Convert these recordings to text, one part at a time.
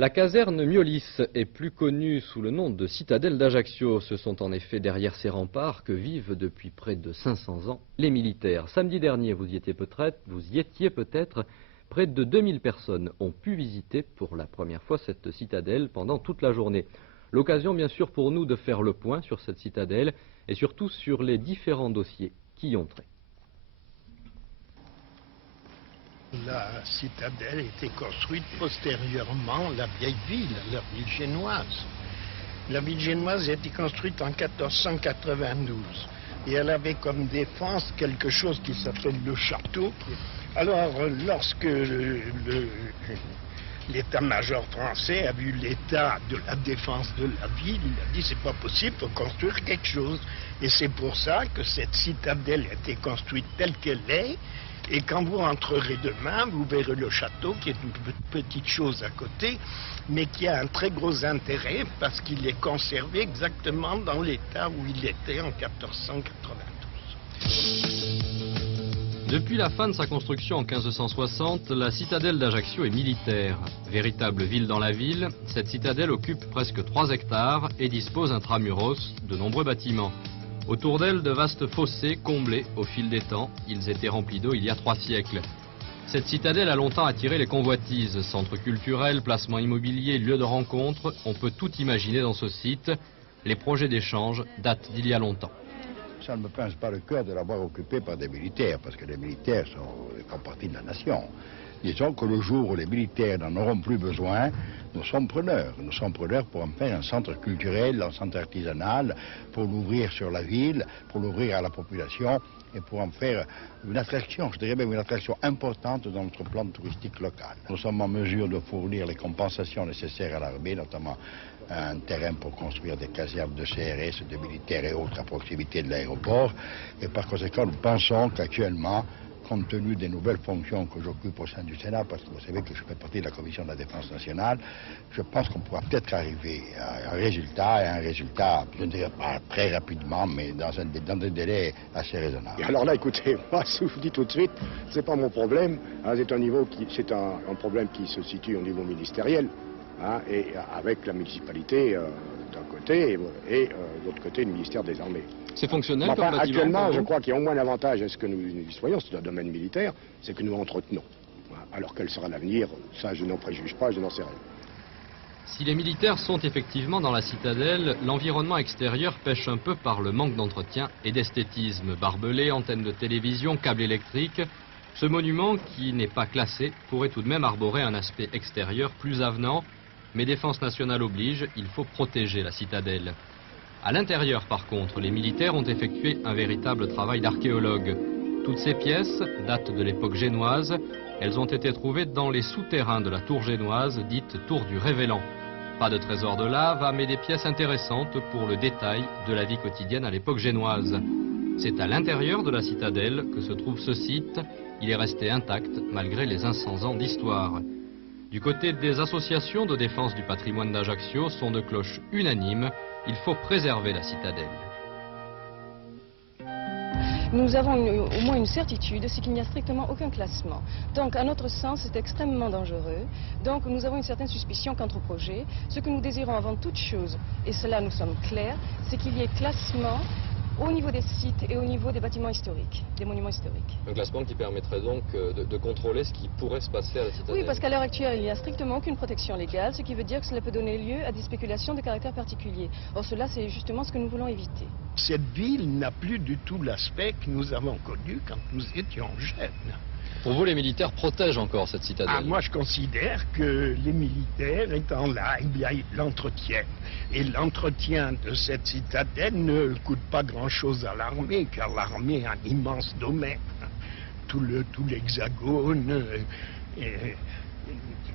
La caserne Miolis est plus connue sous le nom de citadelle d'Ajaccio. Ce sont en effet derrière ces remparts que vivent depuis près de 500 ans les militaires. Samedi dernier, vous y étiez peut-être, près de 2000 personnes ont pu visiter pour la première fois cette citadelle pendant toute la journée. L'occasion bien sûr pour nous de faire le point sur cette citadelle et surtout sur les différents dossiers qui y ont trait. La citadelle a été construite postérieurement à la vieille ville, la ville génoise. La ville génoise a été construite en 1492 et elle avait comme défense quelque chose qui s'appelle le château. Alors lorsque l'état-major français a vu l'état de la défense de la ville, il a dit c'est pas possible, il faut construire quelque chose. Et c'est pour ça que cette citadelle a été construite telle qu'elle est. Et quand vous entrerez demain, vous verrez le château qui est une petite chose à côté, mais qui a un très gros intérêt parce qu'il est conservé exactement dans l'état où il était en 1492. Depuis la fin de sa construction en 1560, la citadelle d'Ajaccio est militaire. Véritable ville dans la ville, cette citadelle occupe presque 3 hectares et dispose intramuros de nombreux bâtiments. Autour d'elle, de vastes fossés comblés au fil des temps. Ils étaient remplis d'eau il y a 3 siècles. Cette citadelle a longtemps attiré les convoitises. Centre culturel, placement immobilier, lieu de rencontre, on peut tout imaginer dans ce site. Les projets d'échange datent d'il y a longtemps. Ça ne me pince pas le cœur de l'avoir occupé par des militaires, parce que les militaires font partie de la nation. Disons que le jour où les militaires n'en auront plus besoin, nous sommes preneurs. Nous sommes preneurs pour en faire un centre culturel, un centre artisanal, pour l'ouvrir sur la ville, pour l'ouvrir à la population et pour en faire une attraction, je dirais même une attraction importante dans notre plan touristique local. Nous sommes en mesure de fournir les compensations nécessaires à l'armée, notamment un terrain pour construire des casernes de CRS, de militaires et autres à proximité de l'aéroport. Et par conséquent, nous pensons qu'actuellement, compte tenu des nouvelles fonctions que j'occupe au sein du Sénat, parce que vous savez que je fais partie de la Commission de la Défense nationale, je pense qu'on pourra peut-être arriver à un résultat, je ne dirais pas très rapidement, mais dans des délais assez raisonnables. Alors là, écoutez, moi, je vous dis tout de suite, c'est pas mon problème, hein, c'est un problème qui se situe au niveau ministériel, hein, et avec la municipalité d'un côté et de l'autre côté le ministère des Armées. C'est fonctionnel enfin, comme bâtiment? Actuellement, je crois qu'il y a au moins un avantage à ce que nous y soyons, c'est le domaine militaire, c'est que nous entretenons. Alors quel sera l'avenir, ça je n'en préjuge pas, je n'en sais rien. Si les militaires sont effectivement dans la citadelle, l'environnement extérieur pêche un peu par le manque d'entretien et d'esthétisme. Barbelés, antennes de télévision, câbles électriques, ce monument qui n'est pas classé pourrait tout de même arborer un aspect extérieur plus avenant, mais Défense nationale oblige, il faut protéger la citadelle. À l'intérieur, par contre, les militaires ont effectué un véritable travail d'archéologue. Toutes ces pièces datent de l'époque génoise. Elles ont été trouvées dans les souterrains de la tour génoise, dite tour du Révélant. Pas de trésor de lave, mais des pièces intéressantes pour le détail de la vie quotidienne à l'époque génoise. C'est à l'intérieur de la citadelle que se trouve ce site. Il est resté intact malgré les 500 ans d'histoire. Du côté des associations de défense du patrimoine d'Ajaccio, son de cloche unanime. Il faut préserver la citadelle. Nous avons au moins une certitude, c'est qu'il n'y a strictement aucun classement. Donc, à notre sens, c'est extrêmement dangereux. Donc, nous avons une certaine suspicion quant au projet. Ce que nous désirons avant toute chose, et cela nous sommes clairs, c'est qu'il y ait classement au niveau des sites et au niveau des bâtiments historiques, des monuments historiques. Un classement qui permettrait donc de contrôler ce qui pourrait se passer à la citadelle. Oui, parce qu'à l'heure actuelle, il n'y a strictement aucune protection légale, ce qui veut dire que cela peut donner lieu à des spéculations de caractère particulier. Or, cela, c'est justement ce que nous voulons éviter. Cette ville n'a plus du tout l'aspect que nous avons connu quand nous étions jeunes. Pour vous, les militaires protègent encore cette citadelle? Moi, je considère que les militaires étant là, eh bien, ils l'entretiennent. Et l'entretien de cette citadelle ne coûte pas grand-chose à l'armée, car l'armée a un immense domaine. Tout l'hexagone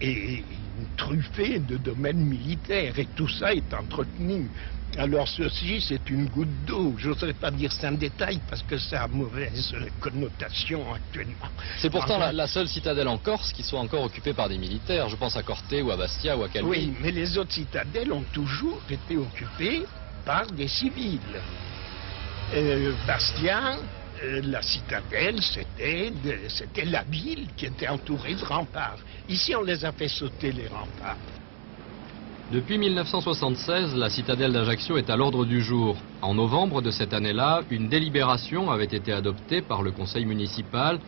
est truffé de domaines militaires, et tout ça est entretenu. Alors ceci, c'est une goutte d'eau. Je n'oserais pas dire c'est un détail parce que ça a mauvaise connotation actuellement. C'est pourtant la seule citadelle en Corse qui soit encore occupée par des militaires. Je pense à Corté ou à Bastia ou à Calvi. Oui, mais les autres citadelles ont toujours été occupées par des civils. Bastia, la citadelle, c'était la ville qui était entourée de remparts. Ici, on les a fait sauter les remparts. Depuis 1976, la citadelle d'Ajaccio est à l'ordre du jour. En novembre de cette année-là, une délibération avait été adoptée par le conseil municipal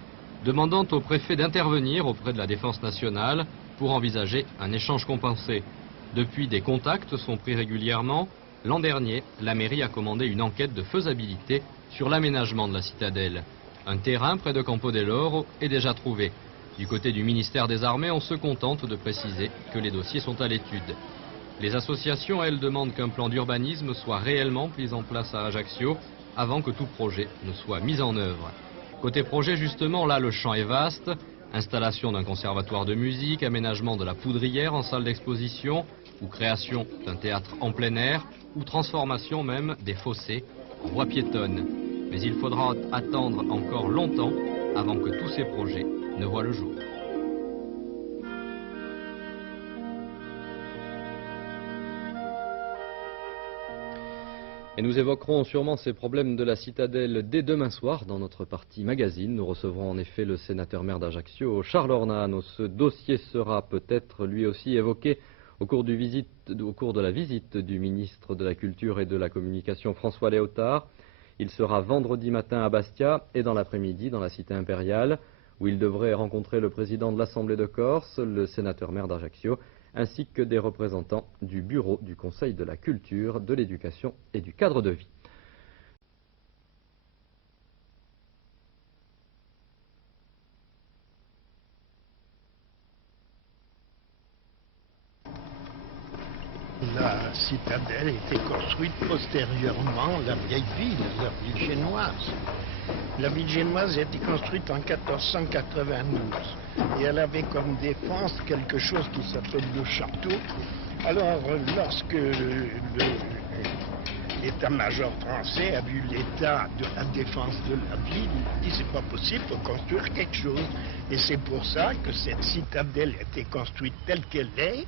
demandant au préfet d'intervenir auprès de la Défense nationale pour envisager un échange compensé. Depuis, des contacts sont pris régulièrement. L'an dernier, la mairie a commandé une enquête de faisabilité sur l'aménagement de la citadelle. Un terrain près de Campo dell'Oro est déjà trouvé. Du côté du ministère des Armées, on se contente de préciser que les dossiers sont à l'étude. Les associations, elles, demandent qu'un plan d'urbanisme soit réellement mis en place à Ajaccio avant que tout projet ne soit mis en œuvre. Côté projet, justement, là, le champ est vaste. Installation d'un conservatoire de musique, aménagement de la poudrière en salle d'exposition, ou création d'un théâtre en plein air, ou transformation même des fossés en voies piétonnes. Mais il faudra attendre encore longtemps avant que tous ces projets ne voient le jour. Et nous évoquerons sûrement ces problèmes de la citadelle dès demain soir dans notre partie magazine. Nous recevrons en effet le sénateur-maire d'Ajaccio, Charles Ornano. Ce dossier sera peut-être lui aussi évoqué au cours de la visite du ministre de la Culture et de la Communication, François Léotard. Il sera vendredi matin à Bastia et dans l'après-midi dans la cité impériale, où il devrait rencontrer le président de l'Assemblée de Corse, le sénateur-maire d'Ajaccio, ainsi que des représentants du bureau du Conseil de la Culture, de l'Éducation et du Cadre de vie. La citadelle a été construite postérieurement à la vieille ville, la ville génoise. La ville génoise a été construite en 1492 et elle avait comme défense quelque chose qui s'appelle le château. Alors, lorsque l'état-major français a vu l'état de la défense de la ville, il dit c'est pas possible, il faut construire quelque chose. Et c'est pour ça que cette citadelle a été construite telle qu'elle est.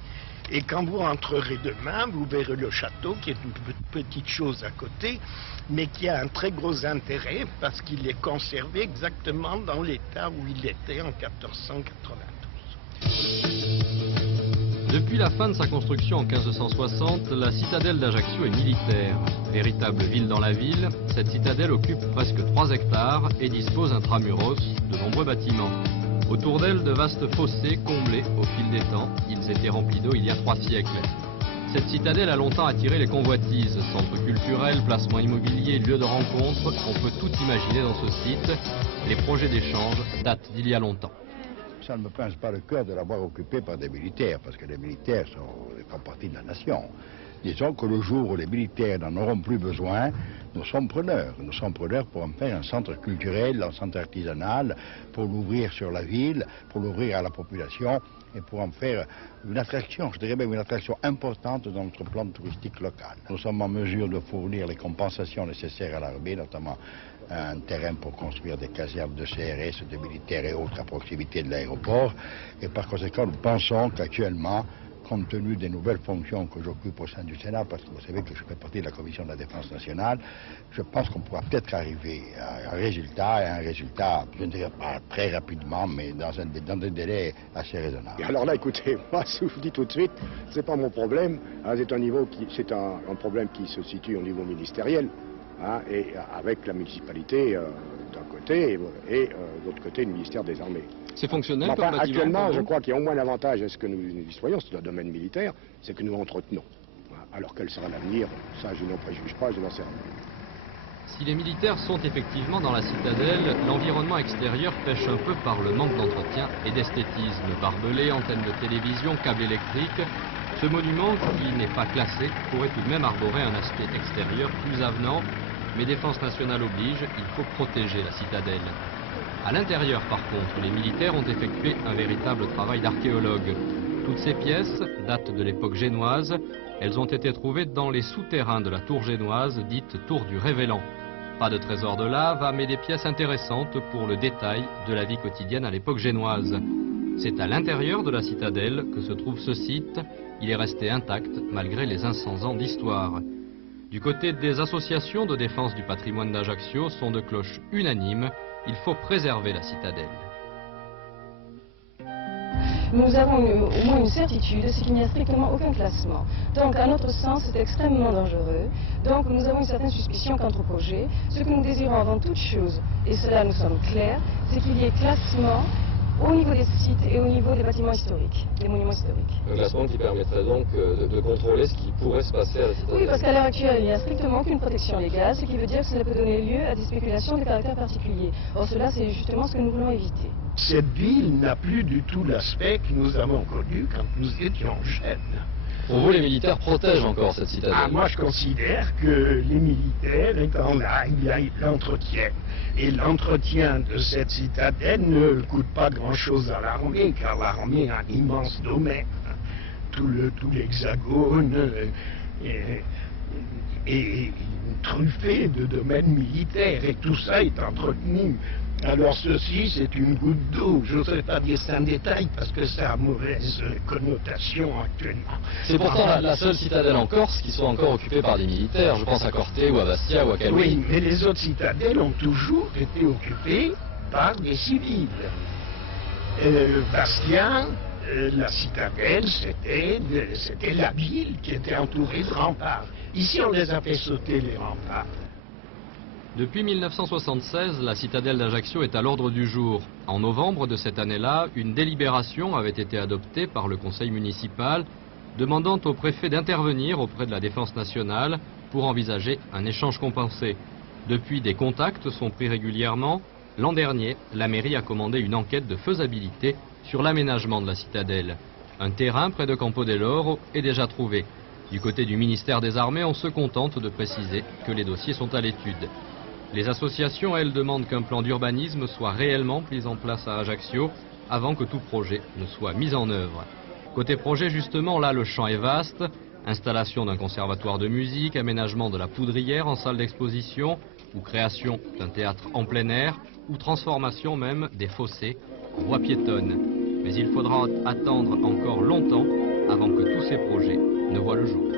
Et quand vous entrerez demain, vous verrez le château qui est une petite chose à côté, mais qui a un très gros intérêt parce qu'il est conservé exactement dans l'état où il était en 1492. Depuis la fin de sa construction en 1560, la citadelle d'Ajaccio est militaire. Véritable ville dans la ville, cette citadelle occupe presque 3 hectares et dispose intramuros de nombreux bâtiments. Autour d'elle, de vastes fossés comblés au fil des temps. Ils étaient remplis d'eau il y a 3 siècles. Cette citadelle a longtemps attiré les convoitises. Centre culturel, placement immobilier, lieu de rencontre, on peut tout imaginer dans ce site. Les projets d'échange datent d'il y a longtemps. Ça ne me pince pas le cœur de l'avoir occupé par des militaires, parce que les militaires font partie de la nation. Disons que le jour où les militaires n'en auront plus besoin, nous sommes preneurs. Nous sommes preneurs pour en faire un centre culturel, un centre artisanal, pour l'ouvrir sur la ville, pour l'ouvrir à la population et pour en faire une attraction, je dirais même une attraction importante dans notre plan touristique local. Nous sommes en mesure de fournir les compensations nécessaires à l'armée, notamment un terrain pour construire des casernes de CRS, de militaires et autres à proximité de l'aéroport. Et par conséquent, nous pensons qu'actuellement, compte tenu des nouvelles fonctions que j'occupe au sein du Sénat, parce que vous savez que je fais partie de la Commission de la Défense nationale, je pense qu'on pourra peut-être arriver à un résultat, je ne dirais pas très rapidement, mais dans des délais assez raisonnables. Et alors là, écoutez, moi, je vous dis tout de suite, c'est pas mon problème, hein, c'est un problème qui se situe au niveau ministériel, hein, et avec la municipalité d'un côté et de l'autre côté le ministère des Armées. C'est fonctionnel enfin, comme bâtiment, actuellement, je crois qu'il y a au moins l'avantage, est-ce que nous y soyons, c'est le domaine militaire, c'est que nous entretenons. Alors quel sera l'avenir, ça je n'en préjuge pas, je n'en sais rien. Si les militaires sont effectivement dans la citadelle, l'environnement extérieur pêche un peu par le manque d'entretien et d'esthétisme. Barbelés, antennes de télévision, câbles électriques, ce monument, qui n'est pas classé, pourrait tout de même arborer un aspect extérieur plus avenant, mais Défense nationale oblige, il faut protéger la citadelle. À l'intérieur, par contre, les militaires ont effectué un véritable travail d'archéologue. Toutes ces pièces datent de l'époque génoise. Elles ont été trouvées dans les souterrains de la tour génoise, dite tour du Révélant. Pas de trésor de lave, mais des pièces intéressantes pour le détail de la vie quotidienne à l'époque génoise. C'est à l'intérieur de la citadelle que se trouve ce site. Il est resté intact malgré les 500 ans d'histoire. Du côté des associations de défense du patrimoine d'Ajaccio, son de cloche unanime. Il faut préserver la citadelle. nous avons au moins une certitude, c'est qu'il n'y a strictement aucun classement. Donc, à notre sens, c'est extrêmement dangereux. Donc, nous avons une certaine suspicion quant au projet. Ce que nous désirons avant toute chose, et cela nous sommes clairs, c'est qu'il y ait classement au niveau des sites et au niveau des bâtiments historiques, des monuments historiques. Un classement qui permettrait donc de contrôler ce qui pourrait se passer à la citadelle. Oui, parce qu'à l'heure actuelle, il n'y a strictement aucune protection légale, ce qui veut dire que cela peut donner lieu à des spéculations de caractère particulier. Or, cela, c'est justement ce que nous voulons éviter. Cette ville n'a plus du tout l'aspect que nous avons connu quand nous étions jeunes. Pour vous, les militaires protègent encore cette citadelle? Moi, je considère que les militaires, étant là, ils l'entretiennent. Et l'entretien de cette citadelle ne coûte pas grand-chose à l'armée, car l'armée a un immense domaine. Tout l'hexagone est truffé de domaines militaires, et tout ça est entretenu. Alors ceci, c'est une goutte d'eau. Je n'oserais pas dire c'est un détail parce que ça a mauvaise connotation actuellement. C'est pourtant la seule citadelle en Corse qui soit encore occupée par des militaires. Je pense à Corté ou à Bastia ou à Calouis. Oui, mais les autres citadelles ont toujours été occupées par des civils. Bastia, la citadelle, c'était la ville qui était entourée de remparts. Ici, on les a fait sauter, les remparts. Depuis 1976, la citadelle d'Ajaccio est à l'ordre du jour. En novembre de cette année-là, une délibération avait été adoptée par le conseil municipal demandant au préfet d'intervenir auprès de la Défense nationale pour envisager un échange compensé. Depuis, des contacts sont pris régulièrement. L'an dernier, la mairie a commandé une enquête de faisabilité sur l'aménagement de la citadelle. Un terrain près de Campo dell'Oro est déjà trouvé. Du côté du ministère des Armées, on se contente de préciser que les dossiers sont à l'étude. Les associations, elles, demandent qu'un plan d'urbanisme soit réellement mis en place à Ajaccio avant que tout projet ne soit mis en œuvre. Côté projet, justement, là, le champ est vaste. Installation d'un conservatoire de musique, aménagement de la Poudrière en salle d'exposition, ou création d'un théâtre en plein air, ou transformation même des fossés en voies piétonnes. Mais il faudra attendre encore longtemps avant que tous ces projets ne voient le jour.